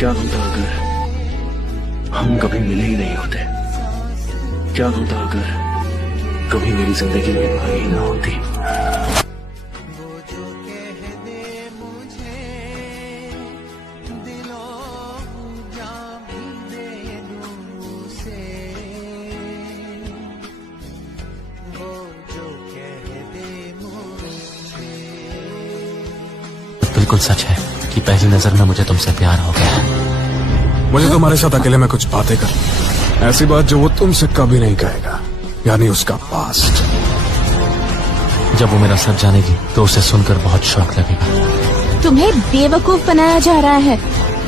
क्या होता अगर हम कभी मिले ही नहीं होते? क्या होता अगर कभी मेरी जिंदगी में आई ही ना होती? बिल्कुल सच है कि पहली नजर में मुझे तुमसे प्यार हो गया। मुझे तुम्हारे साथ अकेले में कुछ बातें कर, ऐसी बात जो वो तुमसे कभी नहीं कहेगा, यानी उसका पास्ट। जब वो मेरा सच जानेगी तो उसे सुनकर बहुत शौक लगेगा। तुम्हें बेवकूफ बनाया जा रहा है।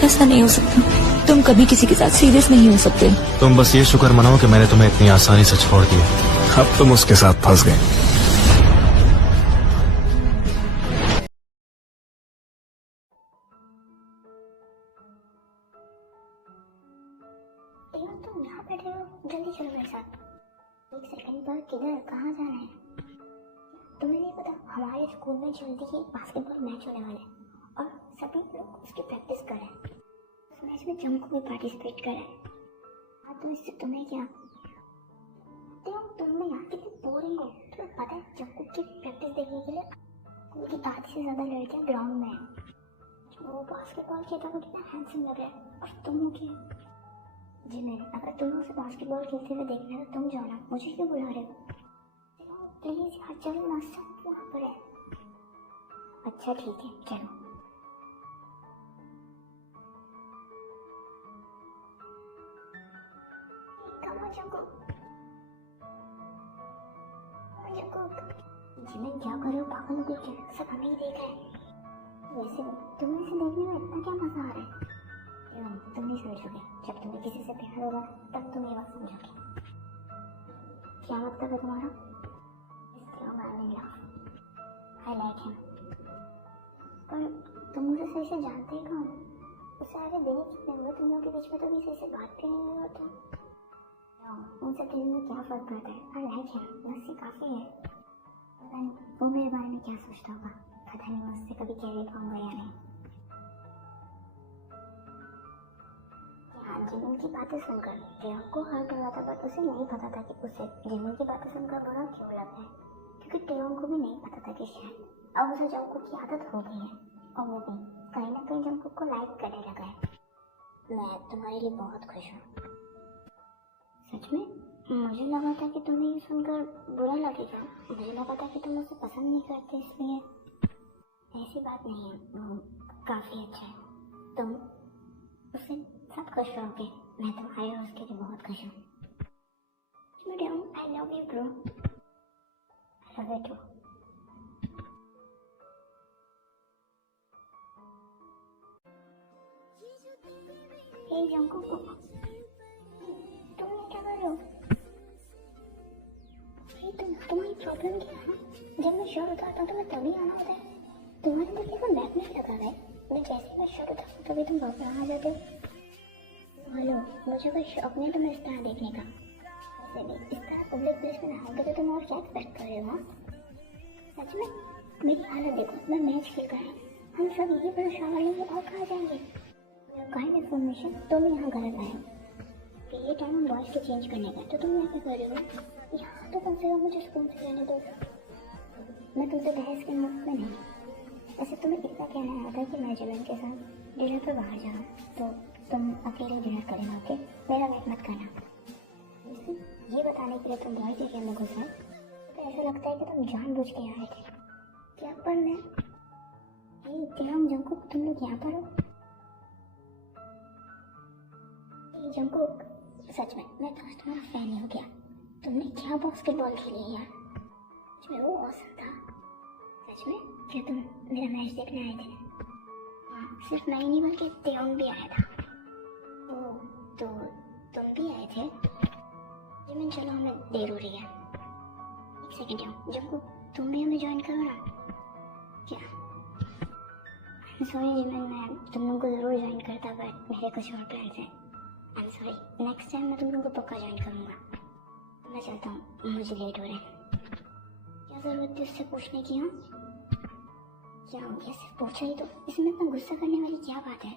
ऐसा नहीं हो सकता। तुम कभी किसी के साथ सीरियस नहीं हो सकते। तुम बस ये शुक्र मनाओ कि मैंने तुम्हें इतनी आसानी से छोड़ दिया। अब तुम उसके साथ फंस गए। तुम यहाँ बैठे हो, जल्दी चलो मेरे साथ। एक सेकंड पर किधर, कहाँ जाना है? तुम्हें नहीं पता हमारे स्कूल में जल्दी ही बास्केटबॉल मैच होने वाला है और सभी लोग उसकी प्रैक्टिस कर रहे हैं। उस मैच में जंकू भी पार्टिसिपेट कर रहा है। हाँ तो इससे तुम्हें क्या? तुम यहाँ कितनी बोरिंग हो। तुम्हें पता है जंकू की प्रैक्टिस देखने के लिए उनकी आधी से ज़्यादा लड़कियाँ ग्राउंड में हैं। वो बास्केटबॉल खेलता हुआ कितना हैंडसम लग रहा है और तुम हो क्या? जी मैं, अगर तुम उसे बास्केटबॉल खेलते हुए देखना है तो तुम जाना, मुझे क्यों बुला रहे हो? प्लीज यार चलो ना, सब वहाँ पर है। अच्छा ठीक है चलो। जिमिन क्या कर रहे हो, पागल हो गए क्या? सब हमें ही देख रहे हैं। वैसे तुम्हें इसे देखने में इतना क्या मजा आ रहा है? तुम नहीं समझोगे, जब तुम्हें किसी से प्यार होगा तब तुम ये बात समझोगे। क्या मतलब है तुम्हारा? I like him. पर तुम मुझे सही से जानते ही कौन? उससे आगे देने कितने हुए तुम लोगों के बीच में, तो भी सही से बात भी नहीं हुई तुम। उन सब चीज़ों में क्या फर्क पड़ता है? आई लाइक हिम, बस ये काफ़ी है। वो मेरे बारे में क्या सोचता होगा, पता नहीं। मुझसे कभी कह भी पाऊंगा या नहीं। हाँ, जिमिन की बातें सुनकर टेयोंग को हर्ट हुआ था, बट उसे नहीं पता था कि उसे जिमिन की बातें सुनकर बुरा क्यों लग रहा है, क्योंकि टेयोंग को भी नहीं पता था कि शायद अब उसे जंकुक की आदत हो गई है और वो भी कहीं ना कहीं जंकुक को लाइक करने लगा है। मैं तुम्हारे लिए बहुत खुश हूँ। सच में? मुझे लगा था कि तुम्हें ये सुनकर बुरा लगेगा। मुझे लगा था कि तुम उसे पसंद नहीं करते, इसलिए। ऐसी बात नहीं है, वो काफ़ी अच्छा है। तुम उससे सब खुश रहोगे। मैं तुम्हारे और उसके लिए बहुत खुश हूँ। I love you bro. I love you too. Hey Jungkook, तुम ये क्या कर रहे हो? तुम्हारी प्रॉब्लम क्या है? जब मैं शर्ट उतारता हूँ तो मैं तभी आना होता है। तुम्हारे अंदर क्या कोई मैग्नेट लगा है? मैं जैसे मैं शर्ट उतारता हूँ तभी तुम वापस आ जाते हो। हेलो, मुझे कोई शौक नहीं तुम्हें इस तरह देखने का। वैसे भी इस तरह पब्लिक प्लेस में नहाओगे तो तुम और क्या एक्सपेक्ट कर रहे हो? सच में मेरी हालत देखो, मैं मैच खेल कर आई, हम सब यही पर शावर लेंगे और कहाँ जाएंगे? काइंड इन्फॉर्मेशन, तुम यहाँ गलत आए कि ये टाइम हम बॉयज़ के चेंज करने का, तो तुम यहाँ पे कर रहे हो? यहाँ तो कम से कम मुझे स्कूल से रहने दो। मैं तुमसे बहस के मूड में नहीं। ऐसे तुम्हें इतना कहना आया था कि मैं जिमिन के साथ डिनर पर बाहर जाऊँ, तो तुम अकेले डिनर करेंगे, ओके? मेरा वेट मत करना। ये बताने के लिए तुम बॉयज़ के गेम में घुस गए, तो ऐसा लगता है कि तुम जानबूझ के आए थे। क्या पर मैं टेयोंग, जंकुक, तुम लोग यहाँ पर हो? जंकुक, सच में मैं तो तुम्हारा फैन ही हो गया। तुमने क्या बास्केटबॉल खेली है यार? सच में वो औसम था। सच में क्या तुम मेरा मैच देखने आए थे? हाँ, सिर्फ मैं ही नहीं बल्कि टेयोंग भी आया था। ओह, तो तुम भी आए थे? जिमिन चलो, हमें देर हो रही है। एक सेकंड जंकुक, तुम भी हमें ज्वाइन करो ना। क्या? सॉरी जिमिन, मैं तुम लोगों को ज़रूर ज्वाइन करता, बट मेरे कुछ और प्लान्स हैं। आई एम सॉरी, नेक्स्ट टाइम मैं तुम लोगों को पक्का ज्वाइन करूँगा। मैं चलता हूँ, मुझे लेट हो रहा है। क्या ज़रूरत थी उससे पूछने की? हाँ, क्या हो गया? सिर्फ पूछा ही तो, इसमें इतना गुस्सा करने वाली क्या बात है?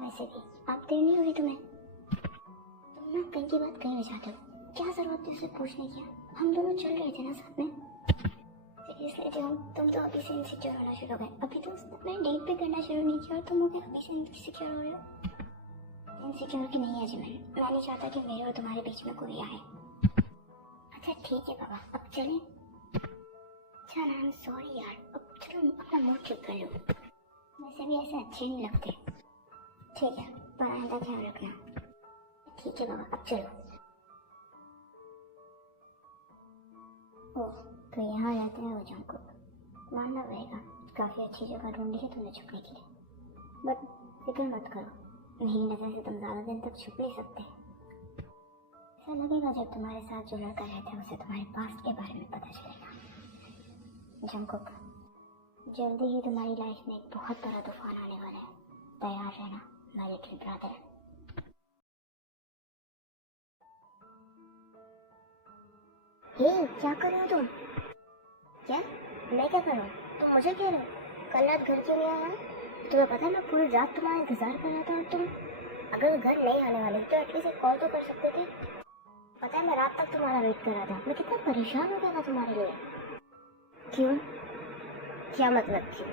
वैसे भी आप देर नहीं हो रही तुम्हें? तुम ना कहीं की बात कहीं ले जाते हो, क्या जरूरत थी उसे पूछने की? हम दोनों चल रहे थे ना साथ में। सीरियसली तुम तो अभी से इनसिक्योर होना शुरू हो गए। अभी तो मैंने डेट भी करना शुरू नहीं किया और तुम हो गए अभी से इनसिक्योर हो रहे हो। इनसिक्योर की नहीं है जिमन, मैं नहीं चाहता कि मेरे और तुम्हारे बीच में कोई आए। अच्छा ठीक है बाबा, अब चलें? अच्छा आई एम सॉरी यार, अब चलो अपना मूड ठीक कर लो। वैसे भी ऐसे अच्छे नहीं लगते। ठीक है, पर आइंदा ख्याल रखना। ठीक है बाबा, अब चलो। ओह, तो यहाँ रहते हैं वो जंको। मानना पड़ेगा, काफी अच्छी जगह ढूंढी है तुमने छुपने के लिए। बट फिक्र मत करो, मेरी नजर से तुम ज्यादा दिन तक छुप नहीं सकते। ऐसा लगेगा जब तुम्हारे साथ जो लड़का रहता है उसे तुम्हारे पास्ट के बारे में पता चलेगा। जंकुक, जल्दी ही तुम्हारी लाइफ में एक बहुत बड़ा तूफान आने वाला है। तैयार रहना माय लिटिल ब्रदर। हे, क्या कर रहे हो तुम? क्या? मैं क्या कर रहा हूँ? तुम मुझे कह रहे हो? कल रात घर क्यों नहीं आया? तुम्हें पता है मैं पूरी रात तुम्हारा इंतजार कर रहा था और तुम अगर घर नहीं आने वाले तो एटलीस्ट एक कॉल तो कर सकते थे। पता है मैं रात तक तुम्हारा वेट कर रहा था, मैं कितना परेशान हो गया था तुम्हारे लिए। क्यों? क्या मतलब क्यों?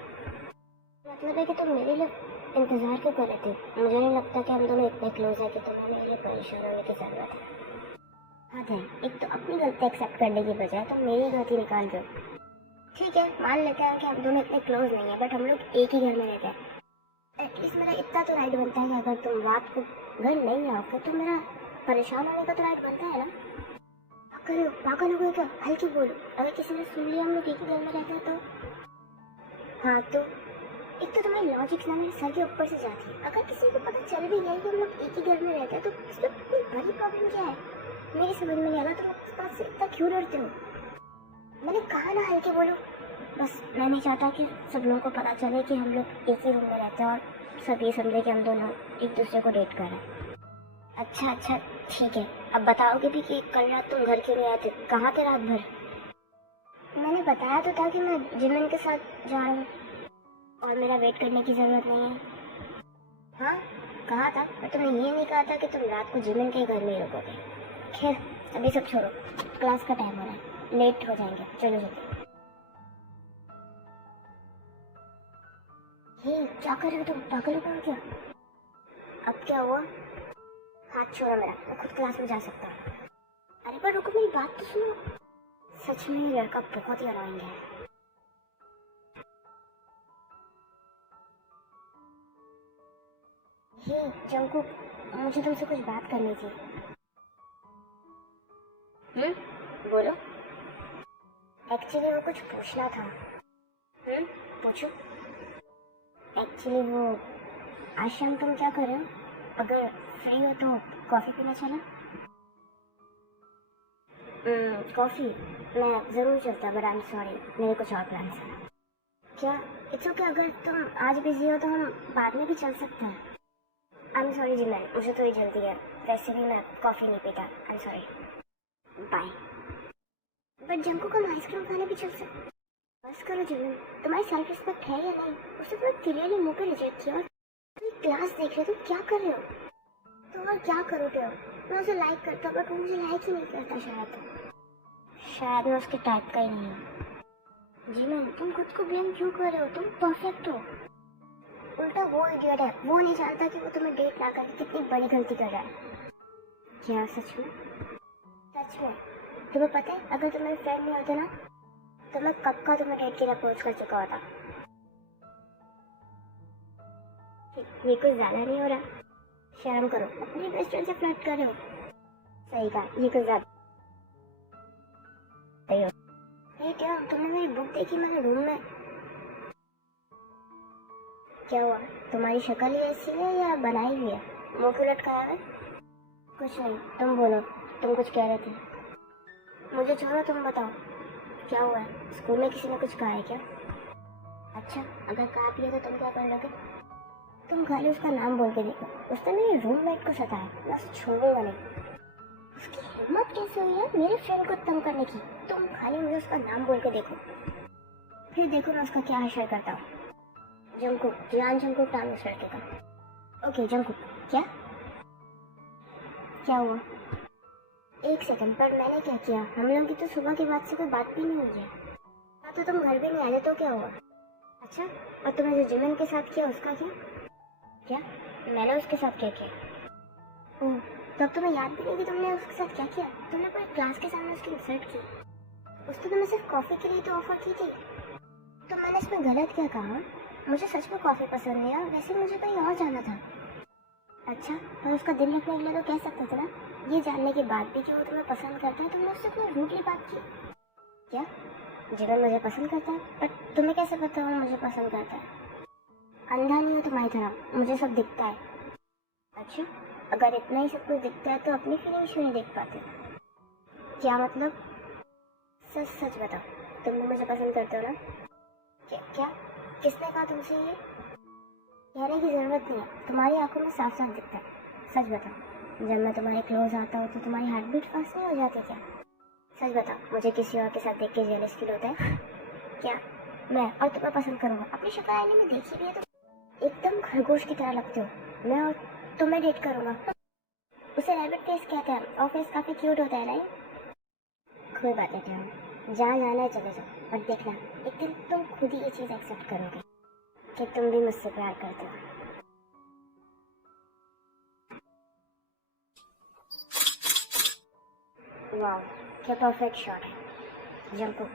मतलब है कि तुम मेरे लिए इंतजार क्यों कर रहे थे? मुझे नहीं लगता कि हम दोनों इतने क्लोज हैं कि तुम्हें मेरे लिए परेशान होने की जरूरत है। हाँ है, एक तो अपनी गलती एक्सेप्ट करने की बजाय तुम मेरी गलती निकाल दो। ठीक है, मान लेते हैं कि हम दोनों इतने क्लोज नहीं है, बट हम लोग एक ही घर में रहते हैं। एटलीस्ट मेरा इतना तो राइट बनता है कि अगर तुम रात को घर नहीं आओगे तो मेरा परेशान होने का तो राइट बनता है ना? करो, पागल हो गए क्या? हल्की बोलो, अगर किसी ने सुन लिया हम लोग एक ही घर में रहते हैं तो। हाँ तो एक तो तुम्हारी लॉजिक ना मेरे सर के ऊपर से जाती है। अगर किसी को पता चल भी गया कि हम लोग एक ही घर में रहते हैं तो इसमें कोई बड़ी प्रॉब्लम क्या है? मेरी समझ में नहीं आना, तुम इस बात से इतना क्यों डरते हो? मैंने कहा ना हल्के बोलो। बस मैं नहीं चाहता कि सब लोगों को पता चले कि हम लोग एक ही रूम में रहते हैं और सब ये समझे कि हम दोनों एक दूसरे को डेट कर रहे हैं। अच्छा ठीक है, अब बताओगे भी कि कल रात तुम घर क्यों नहीं आए थे? कहाँ थे रात भर? मैंने बताया तो था कि मैं जिमन के साथ जा रहा हूँ और मेरा वेट करने की जरूरत नहीं है। हाँ कहा था, पर तुमने ये नहीं कहा था कि तुम रात को जिमन के घर में ही रुकोगे। खैर अभी सब छोड़ो, क्लास का टाइम हो रहा है, लेट हो जाएंगे, चलो जल्दी। हे क्या कर रहे हो तुम? पागल हो गए क्या? अब क्या हुआ? हाथ छोड़ो मेरा, मैं खुद क्लास में जा सकता हूँ। अरे पर रुको, मेरी बात तो सुनो। सच में ये लड़का बहुत ही अनोइंग है। हे जंकुक, मुझे तुमसे कुछ बात करनी थी। बोलो। एक्चुअली वो कुछ पूछना था। पूछो। एक्चुअली वो आज शाम तुम क्या कर रहे हो? अगर फ्री हो तो कॉफी पीना चला? कॉफी मैं जरूर चलता, बट आई एम सॉरी, मेरे कुछ और प्लान है। क्या? इट्स ओके, अगर तुम आज बिजी हो तो हम बाद में भी चल सकते हैं। आई एम सॉरी जिमन, मुझे तो ही जल्दी है, वैसे भी मैं कॉफी नहीं पीता। I am sorry, bye. But जंको को हम आइसक्रीम खाने भी चल सकते। बस करो जिमन, तुम्हारी सेल्फ रिस्पेक्ट है या नहीं? उसे पूरा क्लियरली मुंह पे रिजेक्ट किया और तुम क्लास देख रहे हो, तुम क्या कर रहे हो? तुम और क्या करोगे हो? मैं उसे लाइक करता बट वो मुझे लाइक ही नहीं करता। शायद मैं उसके टाइप का ही नहीं हूँ। जिमन तुम खुद को ब्लेम क्यों कर रहे हो? तुम परफेक्ट हो। उल्टा वो इडियट है, वो नहीं जानता कि वो तुम्हें डेट ला करके कितनी बड़ी गलती कर रहा है। क्या सच में? सच में तुम्हें पता है, अगर तुम मेरे फ्रेंड नहीं होते ना तो मैं कब का तुम्हें डेट के लिए अप्रोच कर चुका होता। ये कुछ ज्यादा नहीं हो रहा? शर्म करो, अपने बेस्ट फ्रेंड से फ्लर्ट कर रहे हो। सही कहा, ये कुछ ज्यादा सही हो। ये क्या, तुमने मेरी बुक देखी मैंने रूम में? क्या हुआ? तुम्हारी शक्ल ही ऐसी है या बनाई हुई है? मुंह क्यों लटकाया है? कुछ नहीं, तुम बोलो, तुम कुछ कह रहे थे। मुझे छोड़ो, तुम बताओ क्या हुआ है? स्कूल में किसी ने कुछ कहा है क्या? अच्छा, अगर कहा भी है तो तुम क्या कर लोगे? तुम खाली उसका नाम बोल के देखो। उसने मेरे रूममेट को सताया, मैं उसे छोड़ूंगा नहीं। उसकी हिम्मत कैसे हुई है मेरे फ्रेंड को तंग करने की? तुम खाली मुझे उसका नाम बोल के देखो, फिर देखो मैं उसका क्या हशर करता हूँ। जंकुक, जियान जंकुक नाम है उस लड़के का। ओके जंकुक, क्या क्या हुआ? एक सेकंड, पर मैंने क्या किया? हम लोगों की तो सुबह के बाद से कोई बात भी नहीं हुई है। हाँ तो तुम घर भी नहीं आए तो क्या हुआ? अच्छा, और तुमने जो जिमिन के साथ किया उसका क्या? क्या मैंने उसके साथ क्या किया? ओह, तब तुम्हें याद भी नहीं कि तुमने उसके साथ क्या किया? तुमने पूरे क्लास के सामने उसकी इंसल्ट की। उसने तुम्हें सिर्फ कॉफ़ी के लिए तो ऑफर की थी। तो मैंने इसमें गलत क्या कहा? मुझे सच में कॉफ़ी पसंद है और वैसे मुझे कहीं और जाना था। अच्छा, और उसका दिल रखने के लिए तो कह सकते थे ना। ये जानने के बाद भी कि वो तुम्हें पसंद करता है, तुमने उससे इतनी रूडली बात की। क्या जिमिन मुझे पसंद करता है? बट तुम्हें कैसे पता वो मुझे पसंद करता है? अंधा नहीं हो तुम्हारी तरह, मुझे सब दिखता है। अच्छा, अगर इतना ही सब कुछ दिखता है तो अपनी फीलिंग्स क्यों नहीं देख पाते? क्या मतलब? सच सच बताओ, तुम भी मुझे पसंद करते हो ना? क्या किसने कहा तुमसे ये? कहने की जरूरत नहीं है, तुम्हारी आंखों में साफ साफ दिखता है। सच बताओ, जब मैं तुम्हारे क्लोज आता हूँ तो तुम्हारी हार्ट बीट फास्ट नहीं हो जाती क्या? सच बताओ, मुझे किसी और के साथ देख के जेलस फील होता है क्या? मैं और तुम्हें पसंद करूँगा? अपनी शक्ल आईने में देखी भी है तो एकदम खरगोश की तरह लगते हो। मैं और तुम्हें डेट करूँगा? उसे रैबिट फेस कहते हैं और फेस काफ़ी क्यूट होता है राइट? कोई बात नहीं ध्यान, जहाँ जाना है चले जाओ, और देखना एक दिन तुम खुद ही ये चीज़ एक्सेप्ट करोगे कि तुम भी मुझसे प्यार करते हो। वाह, क्या परफेक्ट शॉट है जंकुक।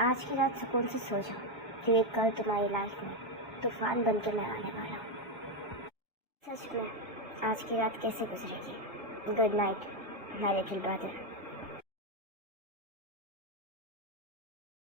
आज की रात सुकून से सो जाओ क्योंकि कल तुम्हारी लाइफ में तूफान बन के मैं आने वाला हूँ। सच में आज की रात कैसे गुजरेगी? Good night my little brother.